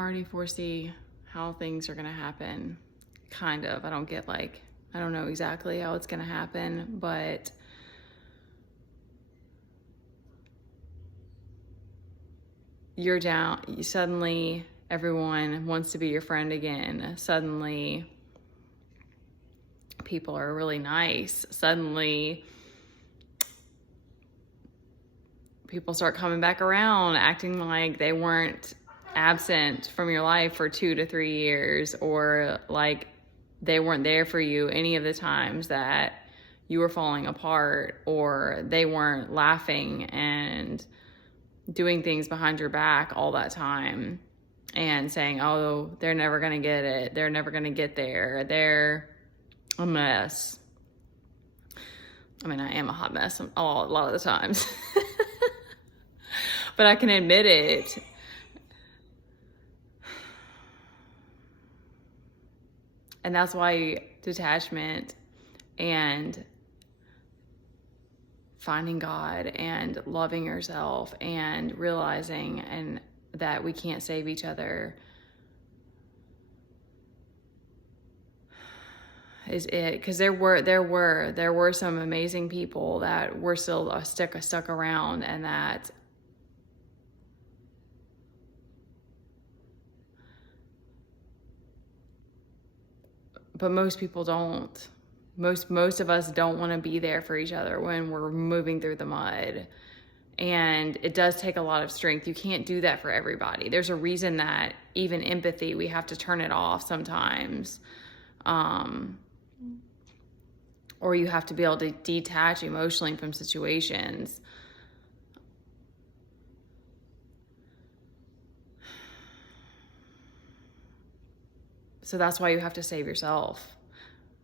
already foresee how things are going to happen. Kind of. I don't know exactly how it's going to happen, but you're down. Suddenly, everyone wants to be your friend again. Suddenly, people are really nice. Suddenly, people start coming back around, acting like they weren't absent from your life for 2 to 3 years, or like they weren't there for you any of the times that you were falling apart, or they weren't laughing and doing things behind your back all that time and saying, oh, they're never going to get it. They're never going to get there. They're a mess. I mean, I am a hot mess a lot of the times. But I can admit it. And that's why detachment and finding God and loving yourself and realizing and that we can't save each other is it. Because there were some amazing people that were still stuck around, and that but most people don't. Most of us don't want to be there for each other when we're moving through the mud. And it does take a lot of strength. You can't do that for everybody. There's a reason that even empathy, we have to turn it off sometimes. Or you have to be able to detach emotionally from situations. So that's why you have to save yourself,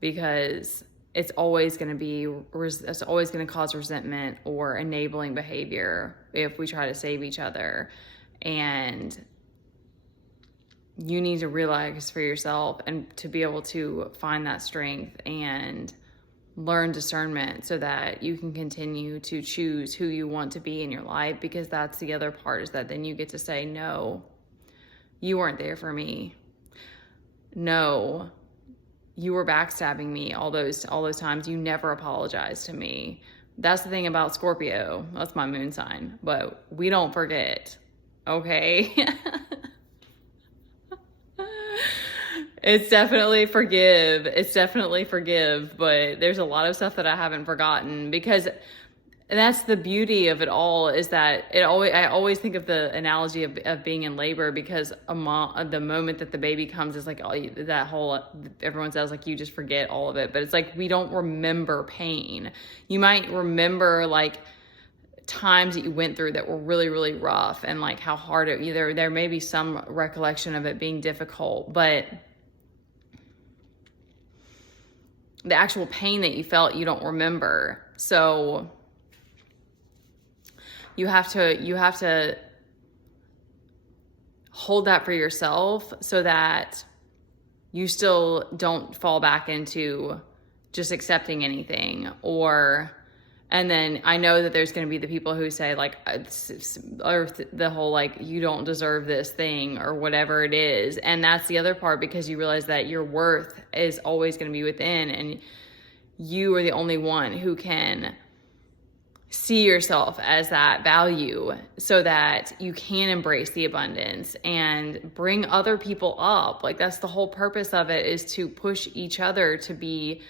because it's always going to cause resentment or enabling behavior if we try to save each other. And you need to realize for yourself and to be able to find that strength and learn discernment so that you can continue to choose who you want to be in your life. Because that's the other part, is that then you get to say, no, you weren't there for me. No, you were backstabbing me all those times. You never apologized to me. That's the thing about Scorpio. That's my moon sign. But we don't forget, okay? It's definitely forgive, but there's a lot of stuff that I haven't forgotten, because that's the beauty of it all, is that I always think of the analogy of being in labor, because the moment that the baby comes is like everyone says like you just forget all of it, but it's like we don't remember pain. You might remember like times that you went through that were really, really rough, and like how hard there may be some recollection of it being difficult, but the actual pain that you felt, you don't remember. So you have to hold that for yourself, so that you still don't fall back into just accepting anything. And then I know that there's going to be the people who say like, or the whole like, you don't deserve this thing or whatever it is. And that's the other part, because you realize that your worth is always going to be within, and you are the only one who can see yourself as that value, so that you can embrace the abundance and bring other people up. Like that's the whole purpose of it, is to push each other to be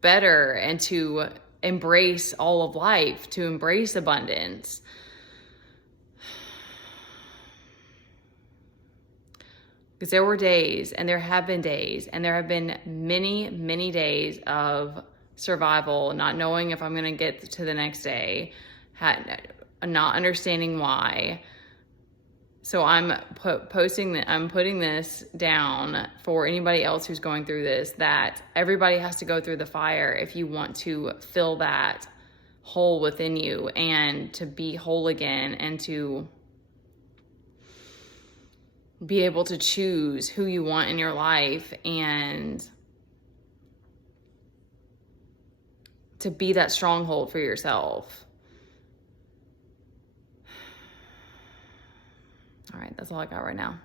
better and to embrace all of life, to embrace abundance. Because there were days, and there have been days, and there have been many, many days of survival, not knowing if I'm going to get to the next day, not understanding why. So I'm putting this down for anybody else who's going through this, that everybody has to go through the fire if you want to fill that hole within you and to be whole again, and to be able to choose who you want in your life, and to be that stronghold for yourself. All right, that's all I got right now.